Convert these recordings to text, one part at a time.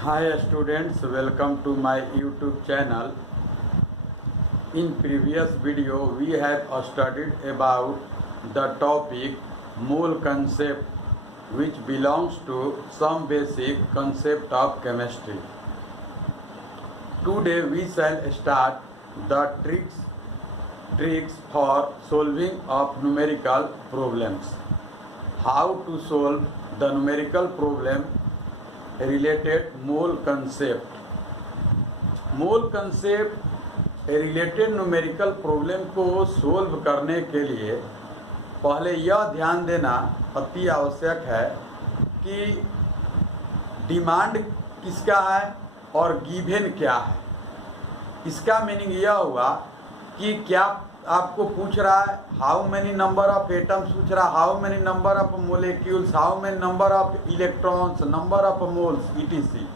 Hi students, welcome to my YouTube channel. In previous video we have studied about the topic mole concept, which belongs to some basic concept of chemistry. Today we shall start the tricks for solving of numerical problems. How to solve the numerical problem related mole concept. Mole concept related numerical problem को solve करने के लिए पहले यह ध्यान देना अति आवश्यक है कि डिमांड किसका है और गिवन क्या है। इसका मीनिंग यह हुआ कि क्या आपको पूछ रहा है how many number of atoms, पूछ रहा how many number of molecules, how many number of electrons, number of moles etc.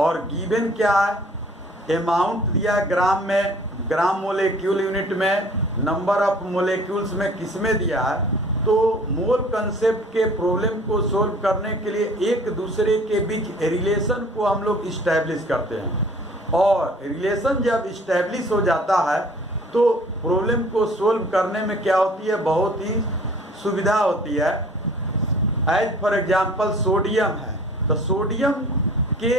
और गिवन क्या है, अमाउंट दिया ग्राम में, ग्राम मोलिक्यूल यूनिट में, नंबर ऑफ मोलिक्यूल्स में किस में दिया है। तो मोल कंसेप्ट के प्रॉब्लम को सोल्व करने के लिए एक दूसरे के बीच रिलेशन को हम लोग इस्टेब्लिश करते हैं, और रिलेशन जब इस्टेब्लिश हो जाता है तो प्रॉब्लम को सोल्व करने में क्या होती है, बहुत ही सुविधा होती है। एज फॉर एग्जांपल सोडियम है, तो सोडियम के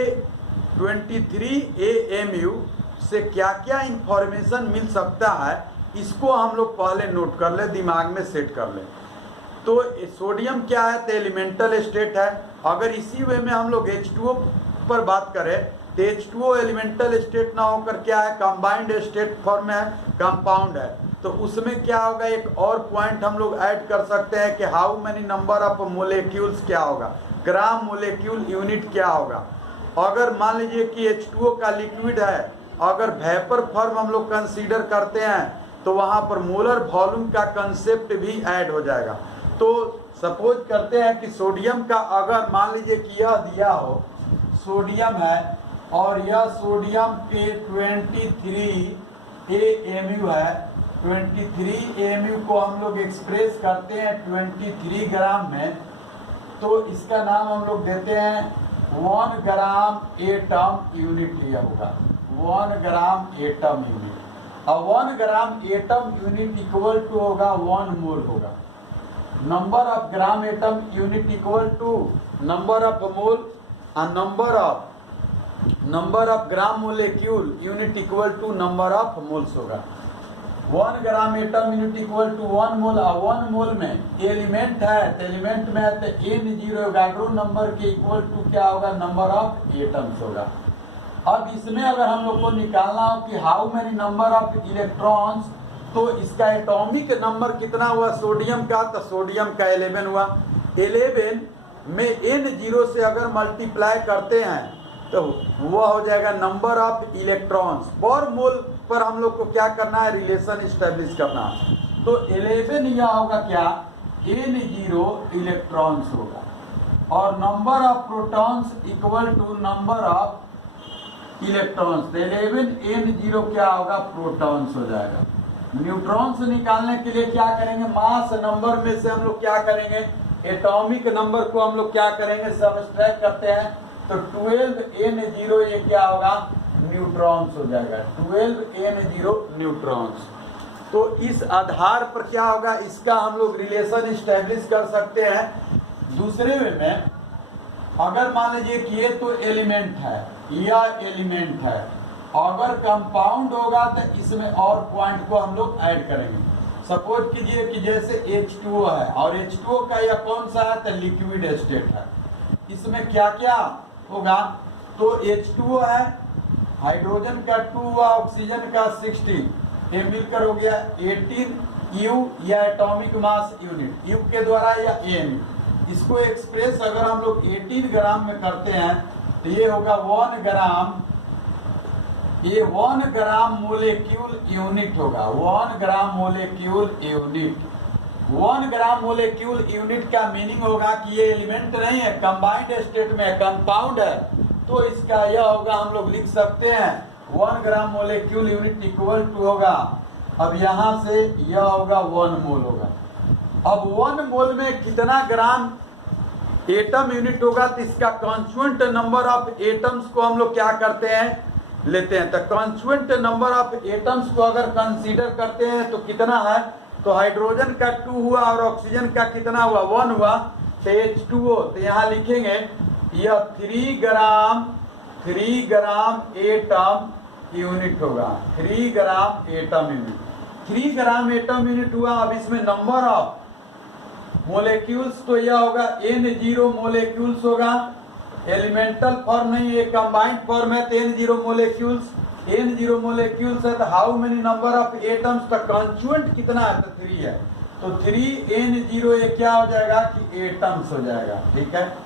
23 AMU से क्या क्या इंफॉर्मेशन मिल सकता है, इसको हम लोग पहले नोट कर ले, दिमाग में सेट कर ले। तो सोडियम क्या है, तो एलिमेंटल स्टेट है। अगर इसी वे में हम लोग H2O पर बात करें तो H2O एलिमेंटल स्टेट ना होकर क्या है, कंबाइंड स्टेट फॉर्म है, कंपाउंड है। तो उसमें क्या होगा, एक और पॉइंट हम लोग ऐड कर सकते हैं कि how many number of molecules क्या होगा, ग्राम मोलिक्यूल यूनिट क्या होगा। अगर मान लीजिए कि H2O का लिक्विड है, अगर वेपर फॉर्म हम लोग कंसीडर करते हैं तो वहाँ पर मोलर वॉल्यूम का कंसेप्ट भी ऐड हो जाएगा। तो सपोज करते हैं कि सोडियम का अगर मान लीजिए कि यह दिया हो, सोडियम है और यह सोडियम के 23 AMU है, 23 AMU को हम लोग एक्सप्रेस करते हैं 23 ग्राम में, तो इसका नाम हम लोग देते हैं 1 ग्राम एटम यूनिट लिया होगा, 1 ग्राम एटम यूनिट। और 1 gram atom unit equal to होगा 1 मोल होगा। Number of gram atom unit equal to number of mole, और number of gram molecule unit equal to number of moles होगा। 1 gram atom unit equal to 1 mole, और 1 मोल में element है, तो element में है तो N0 एवोगाड्रो नंबर के इक्वल टू क्या होगा, नंबर ऑफ एटम्स होगा। अब इसमें अगर हम लोग को निकालना हो कि how many number of electrons, तो इसका एटॉमिक नंबर कितना हुआ सोडियम का, तो सोडियम का 11 हुआ। 11 में N0 से अगर मल्टीप्लाई करते हैं तो वह हो जाएगा नंबर ऑफ इलेक्ट्रॉन्स। पर मोल पर हम लोग को क्या करना है, रिलेशन इस्टेब्लिश करना। तो 11 यह होगा क्या, N0 इलेक्ट्रॉन्स होगा, और number of protons equal to number of electrons. 11 N0 क्या होगा, प्रोटॉन्स हो जाएगा। न्यूट्रॉन्स निकालने के लिए क्या करेंगे, मास नंबर में से हम लोग क्या करेंगे, एटॉमिक नंबर को हम लोग क्या करेंगे, सबट्रैक्ट करते हैं, तो 12 N0 ये क्या होगा, न्यूट्रॉन्स हो जाएगा, 12 N0 न्यूट्रॉन्स। तो इस आधार पर क्या होगा, इसका हम लोग रिलेशन इस्टेब्लिश कर सकते हैं। दूसरे वे में अगर मान लीजिए कि ये तो एलिमेंट है, यह एलिमेंट है, अगर कंपाउंड होगा तो इसमें और पॉइंट को हम लोग ऐड करेंगे। सपोज कीजिए कि जैसे H2O है, और H2O का यह कौन सा है, तो लिक्विड स्टेट है। इसमें क्या क्या होगा, तो H2O है, हाइड्रोजन का 2 हुआ, ऑक्सीजन का 16, ये मिलकर हो गया 18 U या एटॉमिक मास यूनिट, U के द्वारा या AMU। इसको एक्सप्रेस अगर हम लोग 18 ग्राम में करते हैं तो ये होगा 1 ग्राम, ये 1 ग्राम मोलिक्यूल यूनिट होगा, 1 ग्राम मोलिक्यूल यूनिट। 1 ग्राम मोलिक्यूल यूनिट का मीनिंग होगा कि ये एलिमेंट नहीं है, कंबाइंड स्टेट में है, कंपाउंड है, तो इसका यह होगा, हम लोग लिख सकते हैं 1 ग्राम मोलिक्यूल यूनिट इक्वल टू होगा, अब यहाँ से यह होगा 1 मोल होगा। अब 1 मोल में कितना ग्राम एटम यूनिट होगा तो इसका कॉन्स्टिट्यूएंट नंबर ऑफ एटम्स को हम लोग क्या करते हैं, लेते हैं। तो कॉन्स्टिट्यूएंट नंबर ऑफ एटम्स को अगर कंसीडर करते हैं तो कितना है, तो हाइड्रोजन का 2 हुआ और ऑक्सीजन का कितना हुआ, 1 हुआ, तो H2O। तो यहाँ लिखेंगे यह 3 ग्राम एटम यूनिट होगा, 3 ग्राम एटम यूनिट, 3 ग्राम एटम यूनिट हुआ। अब इसमें नंबर ऑफ मोलेक्यूल्स तो यह होगा N0 मोलेक्यूल्स होगा, एलिमेंटल फॉर्म नहीं, ये कंबाइंड फॉर्म है, तो N0 मोलेक्यूल्स है। तो how many number of atoms, तो कॉन्स्टिट्यूएंट कितना है, तो 3 है, तो 3N0 ये क्या हो जाएगा कि एटम्स हो जाएगा, ठीक है।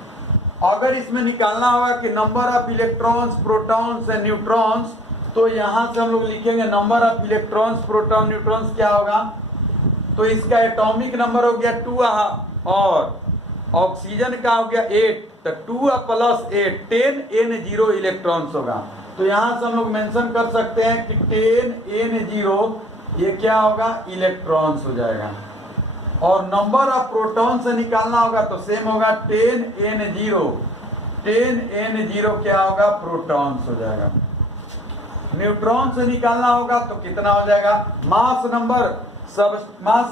अगर इसमें निकालना होगा कि number of electrons, protons and neutrons, तो यहाँ से हम लोग लिखेंगे number of electrons, proton, neutrons क्या होगा, तो इसका एटॉमिक नंबर हो गया 2 और ऑक्सीजन का हो गया 8, तो 2 + 8 10N0 इलेक्ट्रॉन्स होगा। तो यहाँ से हम लोग मेंशन कर सकते हैं कि 10N0 ये क्या होगा, इलेक्ट्रॉन्स हो जाएगा। और नंबर ऑफ प्रोटॉन से निकालना होगा तो सेम होगा 10N0 क्या होगा, प्रोटॉन्स हो जाएगा। न्यूट्रॉन से निकालना होगा तो कितना हो जाएगा, मास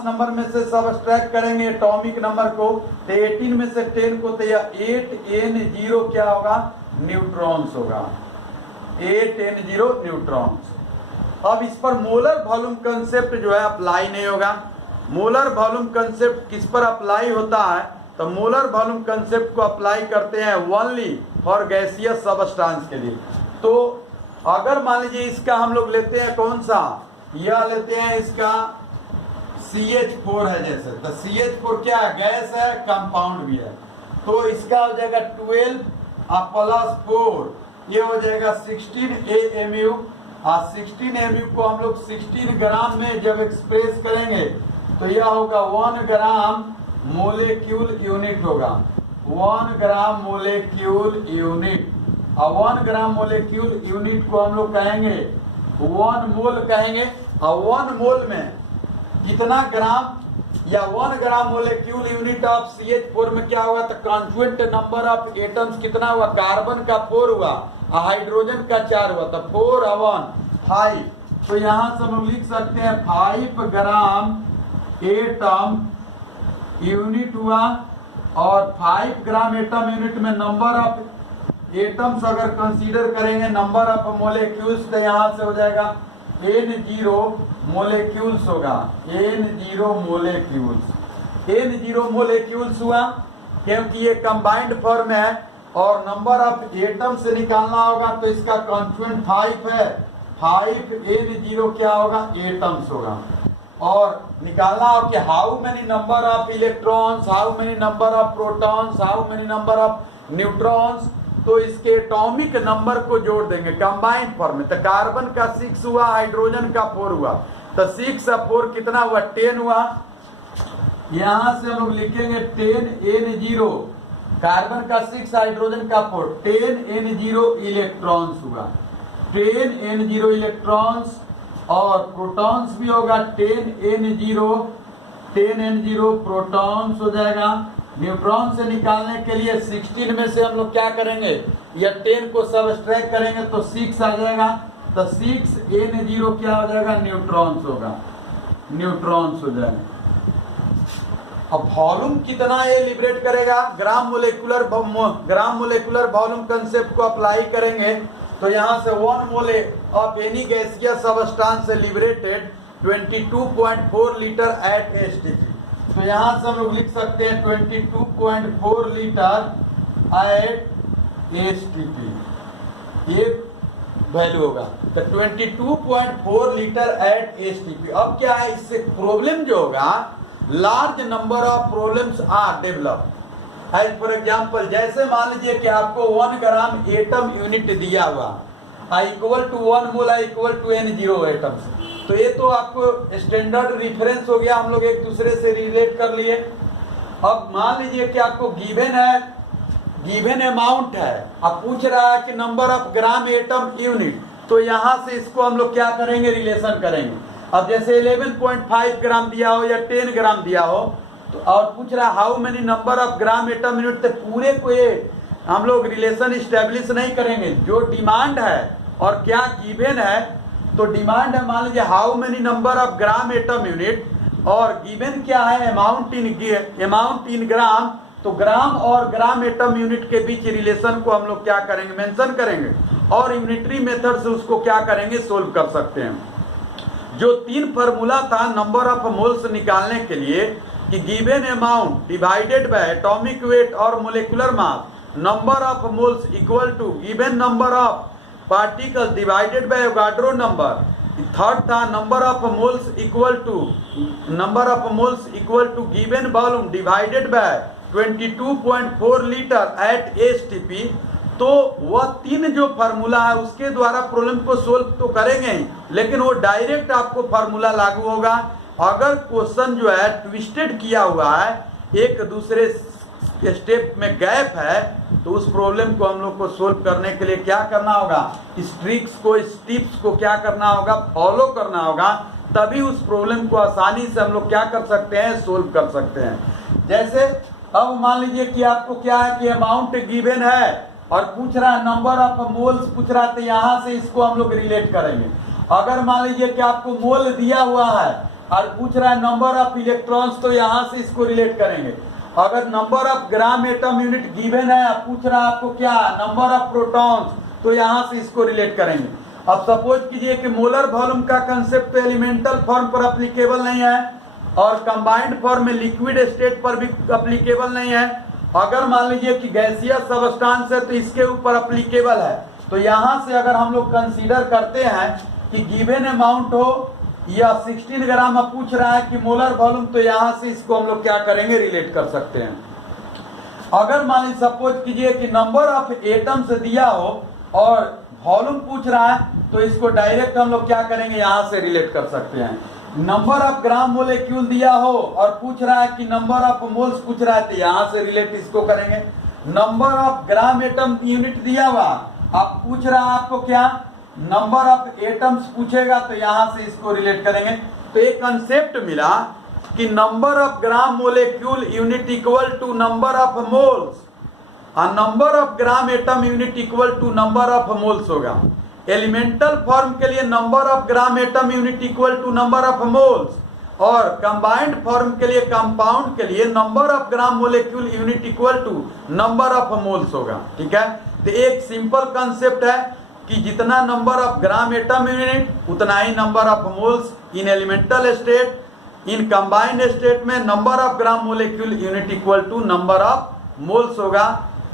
नंबर में से सब्ट्रैक्ट करेंगे एटॉमिक नंबर को, तो 18 में से 10 को, तो यह 8N0 क्या होगा, न्यूट्रॉन्स होगा, 8N0 न्यूट्रॉन्स। अब इस पर मोलर वॉल्यूम कंसेप्ट जो है अप्लाई नहीं होगा। मोलर वॉल्यूम कंसेप्ट किस पर अप्लाई होता है, तो मोलर वॉल्यूम कंसेप्ट को अप्लाई करते हैं ओनली फॉर गैसियस सबस्टेंस के लिए। तो अगर मान लीजिए इसका हम लोग लेते हैं कौन सा, यह लेते हैं इसका CH4 है जैसे, तो CH4 क्या है, गैस है, कंपाउंड भी है, तो इसका हो जाएगा 12 + 4, ये हो जाएगा 16 AMU। 16 AMU को हम लोग 16 ग्राम में जब एक्सप्रेस करेंगे तो यह होगा 1 ग्राम मोलेक्यूल यूनिट होगा, 1 ग्राम मोलेक्यूल यूनिट। और 1 ग्राम मोलेक्यूल यूनिट को हम लोग कहेंगे 1 मोल कहेंगे, और 1 मोल में कितना ग्राम, या 1 ग्राम मोलेक्यूल यूनिट ऑफ CH4 में क्या हुआ, तो कॉन्स्टिट्यूएंट नंबर ऑफ एटम्स कितना हुआ, कार्बन का 4 हुआ और हाइड्रोजन का 4 हुआ, तो 4 और 1 5। तो यहाँ से हम लोग लिख सकते हैं 5 ग्राम एटम यूनिट हुआ। और 5 ग्राम एटम यूनिट में नंबर ऑफ एटम्स अगर कंसीडर करेंगे, नंबर ऑफ मोलेक्यूल्स, तो यहाँ से हो जाएगा N0 मोलेक्यूल्स होगा, N0 मोलेक्यूल्स हुआ, क्योंकि ये कंबाइंड फॉर्म है। और नंबर ऑफ एटम से निकालना होगा तो इसका कॉन्स्टिट्यूएंट 5 है, 5N0 क्या होगा, एटम्स होगा। और निकालना हो कि how many number of electrons, how many number of protons, how many number of neutrons, तो इसके एटॉमिक नंबर को जोड़ देंगे कंबाइंड फॉर्म में। तो कार्बन का 6 हुआ, हाइड्रोजन का 4 हुआ, तो 6 और 4 कितना हुआ, 10 हुआ। यहां से हम लोग लिखेंगे 10N0, कार्बन का 6, हाइड्रोजन का 4, 10N0 इलेक्ट्रॉन्स हुआ, 10N0 इलेक्ट्रॉन्स। और प्रोटॉन्स भी होगा 10N0 प्रोटॉन्स हो जाएगा। न्यूट्रॉन से निकालने के लिए 16 में से हम लोग क्या करेंगे, या 10 को सब्ट्रैक्ट करेंगे तो 6 आ जाएगा, तो 6N0 क्या हो जाएगा, न्यूट्रॉन्स होगा, न्यूट्रॉन्स हो जाएगा। अब वॉल्यूम कितना ये लिबरेट करेगा, ग्राम मोलेकुलर वॉल्यूम कंसेप्ट को अप्लाई करेंगे तो यहाँ से 1 मोले of any gaseous substance liberated 22.4 litre at STP। तो यहाँ से हम लोग लिख सकते हैं 22.4 लीटर एट STP, ये वैल्यू होगा, तो 22.4 लीटर एट STP। अब क्या है, इससे प्रॉब्लम जो होगा, large number of problems are develop. As for example, जैसे मान लीजिए कि आपको 1 ग्राम एटम यूनिट दिया हुआ, equal to 1 mole equal to N0 atoms, तो ये तो आपको स्टैंडर्ड रिफरेंस हो गया, हम लोग एक दूसरे से रिलेट कर लिए। अब मान लीजिए कि आपको गिवन है, गिवन अमाउंट है, अब पूछ रहा है कि number of gram atom unit, तो यहाँ से इसको हम लोग क्या करेंगे, रिलेशन करेंगे। अब जैसे 11.5 ग्राम दिया हो या 10 ग्राम दिया हो, तो और पूछ रहा how many number of gram atom unit, तो पूरे को ये हम लोग रिलेशन इस्टेब्लिश नहीं करेंगे, जो डिमांड है और क्या गिवन है। तो डिमांड है मान लीजिए how many number of gram atom unit, और गिवन क्या है अमाउंट इन ग्राम। तो ग्राम और ग्राम एटम यूनिट के बीच रिलेशन को हम लोग क्या करेंगे, मेंशन करेंगे, और यूनिटरी मेथड से उसको क्या करेंगे, सोल्व कर सकते हैं। जो 3 फार्मूला था नंबर ऑफ मोल्स निकालने के लिए कि given amount divided by atomic weight और molecular mass, number of moles equal to given number of particle divided by Avogadro number. Third था number of moles equal to given volume divided by 22.4 litre at STP। तो वह 3 जो formula है उसके द्वारा problem को solve तो करेंगे ही, लेकिन वो डायरेक्ट आपको फार्मूला लागू होगा। अगर क्वेश्चन जो है ट्विस्टेड किया हुआ है, एक दूसरे स्टेप में गैप है, तो उस प्रॉब्लम को हम लोग को सोल्व करने के लिए क्या करना होगा, स्टेप्स को क्या करना होगा, फॉलो करना होगा, तभी उस प्रॉब्लम को आसानी से हम लोग क्या कर सकते हैं, सोल्व कर सकते हैं। जैसे अब मान लीजिए कि आपको क्या है कि अमाउंट गिवन है और पूछ रहा है नंबर ऑफ मोल्स पूछ रहा है, तो यहाँ से इसको हम लोग रिलेट करेंगे। अगर मान लीजिए कि आपको मोल दिया हुआ है और पूछ रहा है नंबर ऑफ इलेक्ट्रॉन्स, तो यहाँ से इसको रिलेट करेंगे। अगर number of gram atom unit given है, पूछ रहा है आपको क्या नंबर ऑफ प्रोटॉन्स, तो यहाँ से इसको रिलेट करेंगे। अब सपोज कीजिए कि मोलर वॉल्यूम का कंसेप्ट तो एलिमेंटल फॉर्म पर अप्लीकेबल नहीं है और कंबाइंड फॉर्म में लिक्विड स्टेट पर भी अप्लीकेबल नहीं है। अगर मान लीजिए कि गैसियस सब्सटेंस है तो इसके ऊपर अप्लीकेबल है। तो यहाँ से अगर हम लोग कंसीडर करते हैं कि गिवन अमाउंट हो या 16 ग्राम पूछ रहा है कि मोलर वॉल्यूम, तो यहाँ से इसको हम लोग क्या करेंगे, रिलेट कर सकते हैं। अगर मान लीजिए सपोज कीजिए कि नंबर ऑफ एटम्स दिया हो और वॉल्यूम पूछ रहा है, तो इसको डायरेक्ट हम लोग क्या करेंगे, यहाँ से रिलेट कर सकते हैं। नंबर ऑफ ग्राम मोलेक्यूल दिया हो और पूछ रहा है कि नंबर ऑफ मोल्स पूछ रहा है, तो यहाँ से रिलेट इसको करेंगे। Number of gram atom unit दिया हुआ, आप पूछ रहा है आपको क्या नंबर ऑफ एटम्स पूछेगा, तो यहाँ से इसको रिलेट करेंगे। तो एक कंसेप्ट मिला कि number of gram molecule unit equal to number of moles और number of gram atom unit equal to number of moles होगा। एलिमेंटल फॉर्म के लिए number of gram atom unit equal to number of moles, और combined form के लिए compound के लिए number of gram molecule unit equal to number of moles होगा। ठीक है, तो एक सिंपल कंसेप्ट है कि जितना number of gram atom unit उतना ही number of moles in elemental state, in combined state में number of gram molecule unit equal to number of moles होगा।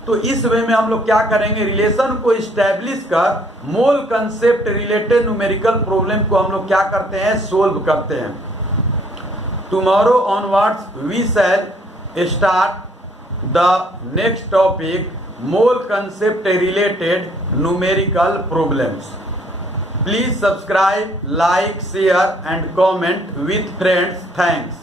तो इस वे में हम लोग क्या करेंगे, रिलेशन को इस्टेब्लिश कर mole concept related numerical problem को हम लोग क्या करते हैं, सोल्व करते हैं। Tomorrow onwards we shall start the next topic, mole concept related numerical problems. Please subscribe, like, share and comment with friends. Thanks.